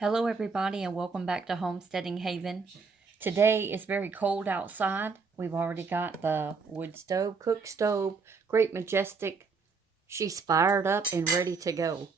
Hello everybody and welcome back to Homesteading Haven. Today is very cold outside. We've already got the wood stove, cook stove, Great Majestic. She's fired up and ready to go.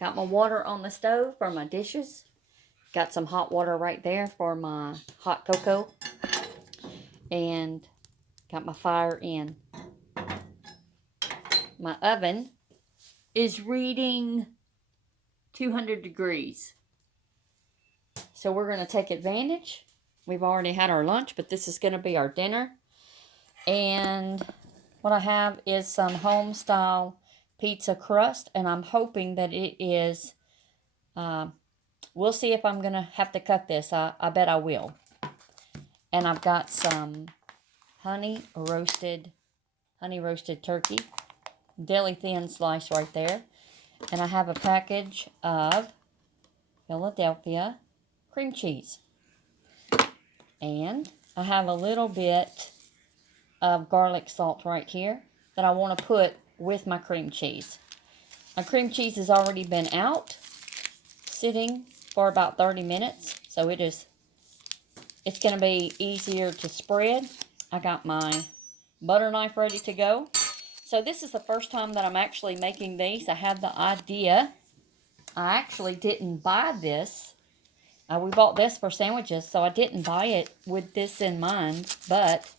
Got my water on the stove for my dishes. Got some hot water right there for my hot cocoa. And got my fire in. My oven is reading 200 degrees. So we're going to take advantage. We've already had our lunch, but this is going to be our dinner. And what I have is some home-style pizza crust, and I'm hoping that it is, we'll see if I'm going to have to cut this. I bet I will. And I've got some honey roasted turkey, deli thin slice right there. And I have a package of Philadelphia cream cheese. And I have a little bit of garlic salt right here that I want to put with my cream cheese. My cream cheese has already been out, sitting for about 30 minutes, so it's going to be easier to spread. I got my butter knife ready to go. So this is the first time that I'm actually making these. I had the idea. I actually didn't buy this. We bought this for sandwiches, so I didn't buy it with this in mind. But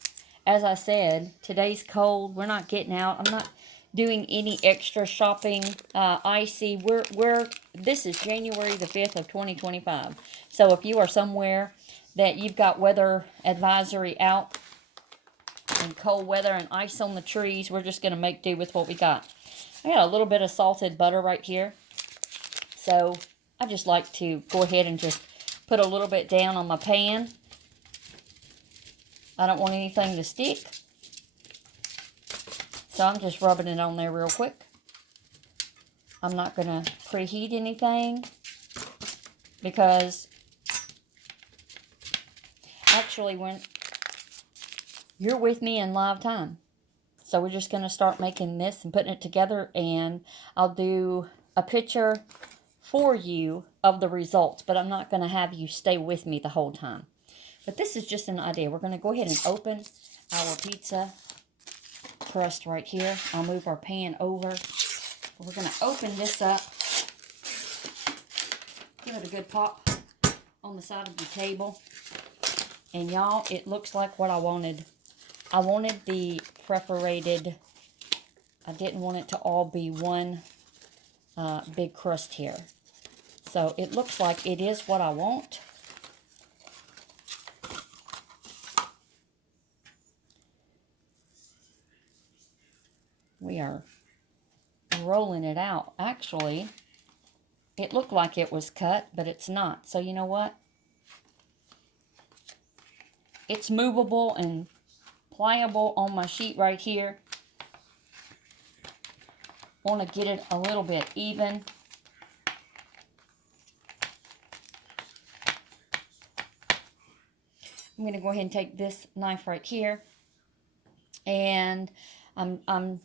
as I said, today's cold. We're not getting out. I'm not doing any extra shopping. Icy. This is January the 5th of 2025. So if you are somewhere that you've got weather advisory out and cold weather and ice on the trees, we're just going to make do with what we got. I got a little bit of salted butter right here. So I just like to go ahead and just put a little bit down on my pan. I don't want anything to stick. So I'm just rubbing it on there real quick. I'm not going to preheat anything because actually when you're with me in live time. So we're just going to start making this and putting it together, and I'll do a picture for you of the results, but I'm not going to have you stay with me the whole time. But this is just an idea. We're going to go ahead and open our pizza crust right here. I'll move our pan over. We're going to open this up. Give it a good pop on the side of the table. And y'all, it looks like what I wanted. I wanted the perforated. I didn't want it to all be one big crust here. So it looks like it is what I want. We are rolling it out. Actually, it looked like it was cut, but it's not. So you know what? It's movable and pliable on my sheet right here. Want to get it a little bit even. I'm going to go ahead and take this knife right here. And I'm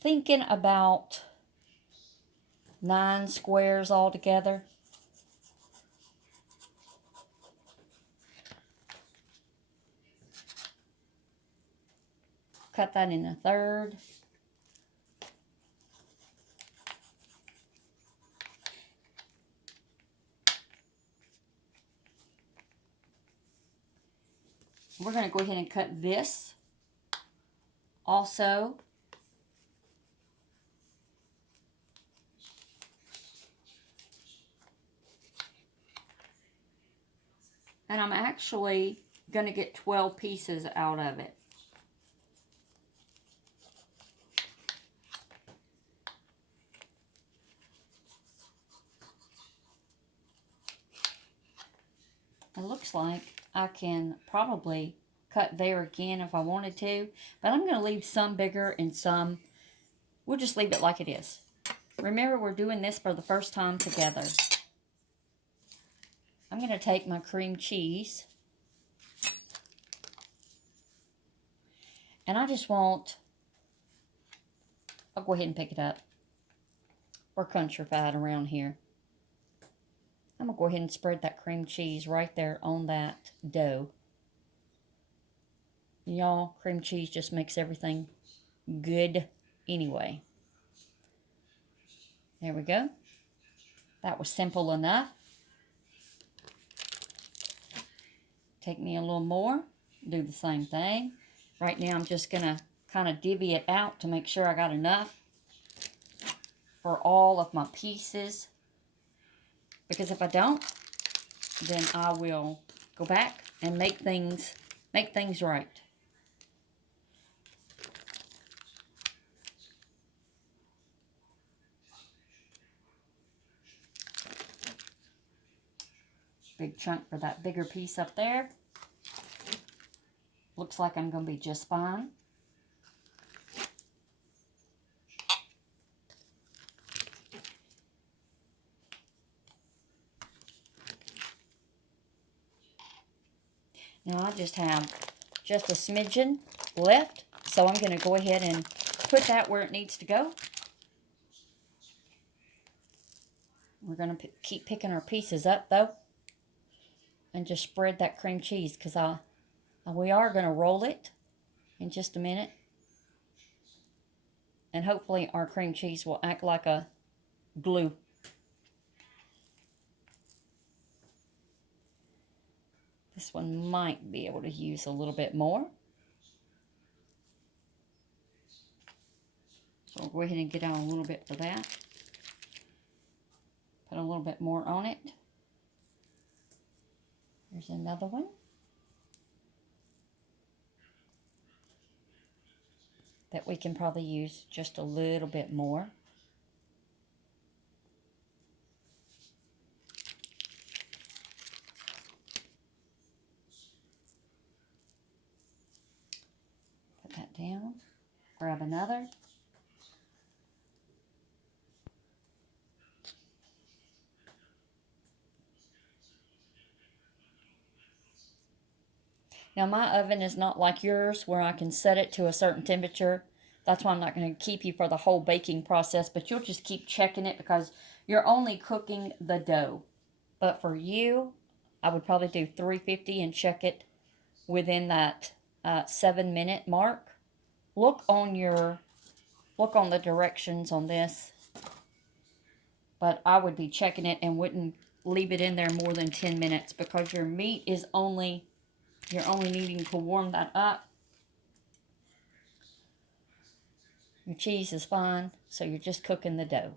thinking about 9 squares all together. Cut that in a third. We're going to go ahead and cut this also. And I'm actually going to get 12 pieces out of it. It looks like I can probably cut there again if I wanted to. But I'm going to leave some bigger and some. We'll just leave it like it is. Remember, we're doing this for the first time together. I'm going to take my cream cheese. And I just want, I'll go ahead and pick it up. or countrified around here. I'm going to go ahead and spread that cream cheese right there on that dough. Y'all, cream cheese just makes everything good anyway. There we go. That was simple enough. Take me a little more. Do the same thing. Right now I'm just going to kind of divvy it out to make sure I got enough for all of my pieces. Because if I don't, then I will go back and make things right. Big chunk for that bigger piece up there. Looks like I'm going to be just fine. Now I just have just a smidgen left, so I'm going to go ahead and put that where it needs to go. We're going to keep picking our pieces up though, and just spread that cream cheese, because we are going to roll it in just a minute, and hopefully our cream cheese will act like a glue. This one might be able to use a little bit more. So we'll go ahead and get out a little bit for that. Put a little bit more on it. There's another one. That we can probably use just a little bit more. Put that down. Grab another. Now my oven is not like yours where I can set it to a certain temperature. That's why I'm not going to keep you for the whole baking process, but you'll just keep checking it because you're only cooking the dough. But for you, I would probably do 350 and check it within that 7-minute mark. Look on the directions on this. But I would be checking it and wouldn't leave it in there more than 10 minutes because your meat is you're only needing to warm that up. Your cheese is fine, so you're just cooking the dough.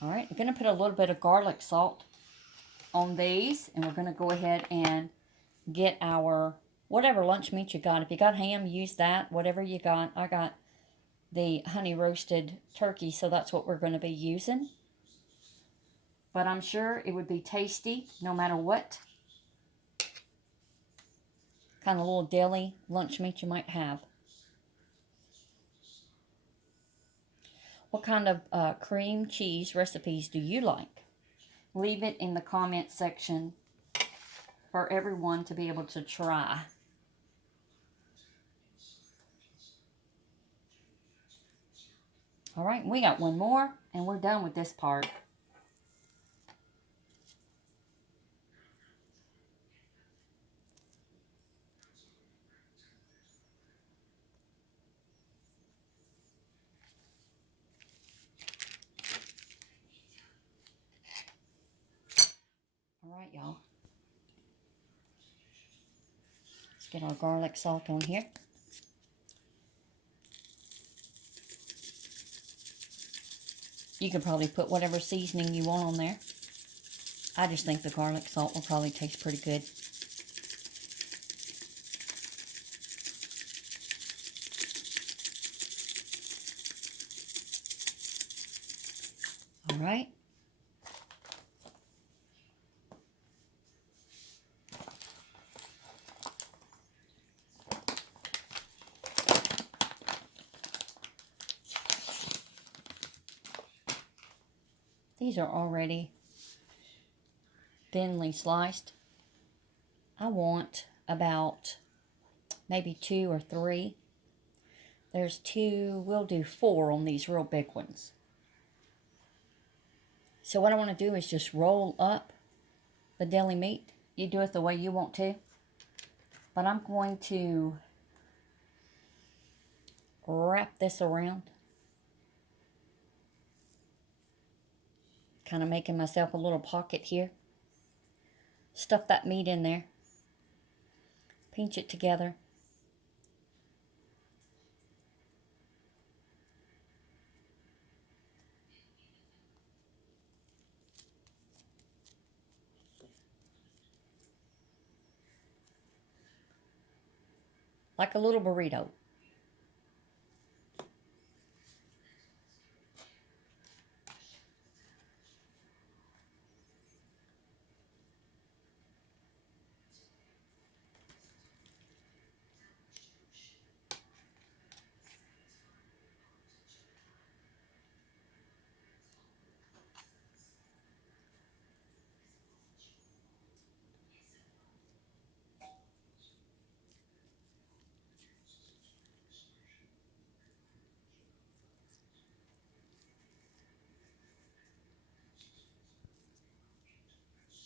All right, I'm going to put a little bit of garlic salt on these, and we're going to go ahead and get our whatever lunch meat you got. If you got ham, use that. Whatever you got. I got the honey roasted turkey, so that's what we're going to be using. But I'm sure it would be tasty no matter what kind of little deli lunch meat you might have. What kind of cream cheese recipes do you like? Leave it in the comment section for everyone to be able to try. All right, we got one more, and we're done with this part. All right, y'all. Let's get our garlic salt on here. You could probably put whatever seasoning you want on there. I just think the garlic salt will probably taste pretty good. All right. These are already thinly sliced. I want about maybe 2 or 3. There's 2, we'll do 4 on these real big ones. So what I want to do is just roll up the deli meat. You do it the way you want to. But I'm going to wrap this around. Kind of making myself a little pocket here. Stuff that meat in there. Pinch it together. Like a little burrito.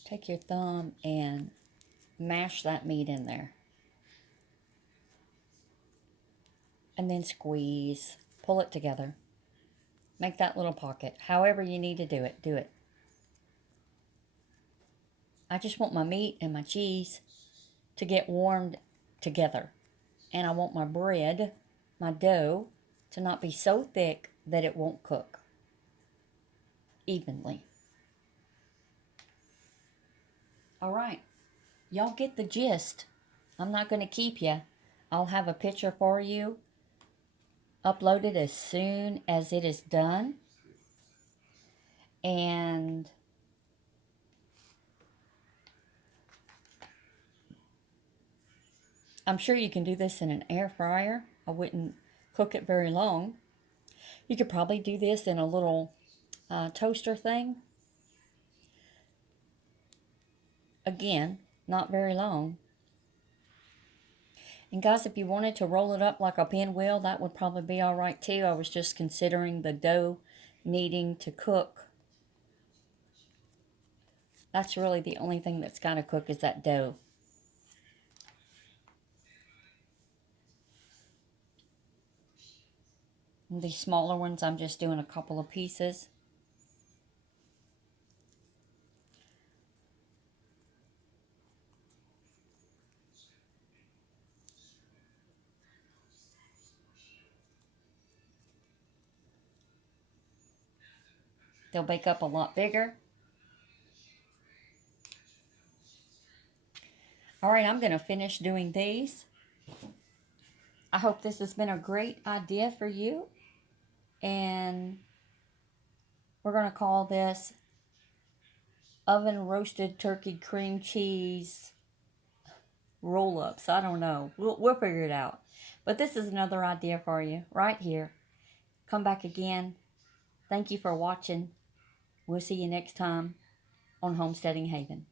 Take your thumb and mash that meat in there. And then squeeze. Pull it together. Make that little pocket. However you need to do it, do it. I just want my meat and my cheese to get warmed together. And I want my bread, my dough, to not be so thick that it won't cook evenly. All right. Y'all get the gist. I'm not going to keep you. I'll have a picture for you uploaded as soon as it is done. And I'm sure you can do this in an air fryer. I wouldn't cook it very long. You could probably do this in a little toaster thing. Again, not very long. And guys, if you wanted to roll it up like a pinwheel, that would probably be all right too. I was just considering the dough needing to cook. That's really the only thing that's got to cook is that dough. And these smaller ones, I'm just doing a couple of pieces. They'll bake up a lot bigger. All right, I'm going to finish doing these. I hope this has been a great idea for you. And we're going to call this oven roasted turkey cream cheese roll-ups. I don't know. We'll figure it out. But this is another idea for you right here. Come back again. Thank you for watching. We'll see you next time on Homesteading Haven.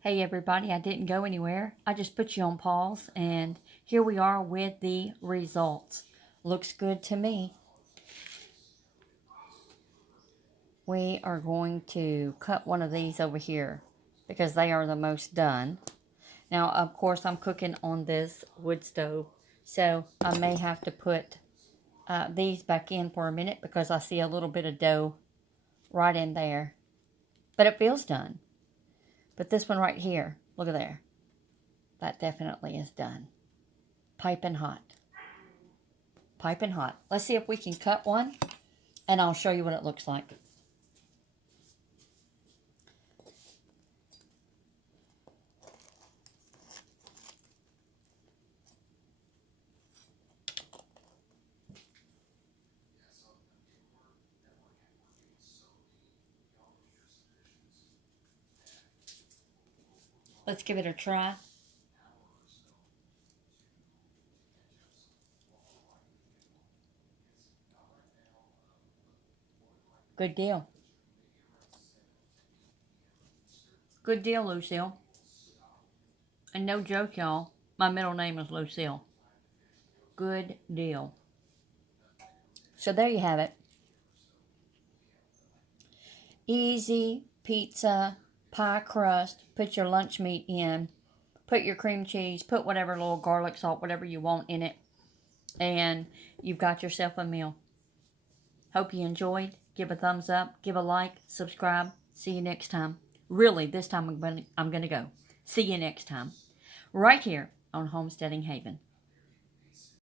Hey everybody, I didn't go anywhere. I just put you on pause and here we are with the results. Looks good to me. We are going to cut one of these over here because they are the most done. Now, of course, I'm cooking on this wood stove, so I may have to put these back in for a minute because I see a little bit of dough right in there. But it feels done. But this one right here, look at there. That definitely is done. Piping hot. Piping hot. Let's see if we can cut one, and I'll show you what it looks like. Let's give it a try. Good deal. Good deal, Lucille. And no joke, y'all. My middle name is Lucille. Good deal. So there you have it. Easy pizza pie crust. Put your lunch meat in. Put your cream cheese. Put whatever little garlic, salt, whatever you want in it. And you've got yourself a meal. Hope you enjoyed. Give a thumbs up. Give a like. Subscribe. See you next time. Really, this time I'm going to go. See you next time. Right here on Homesteading Haven.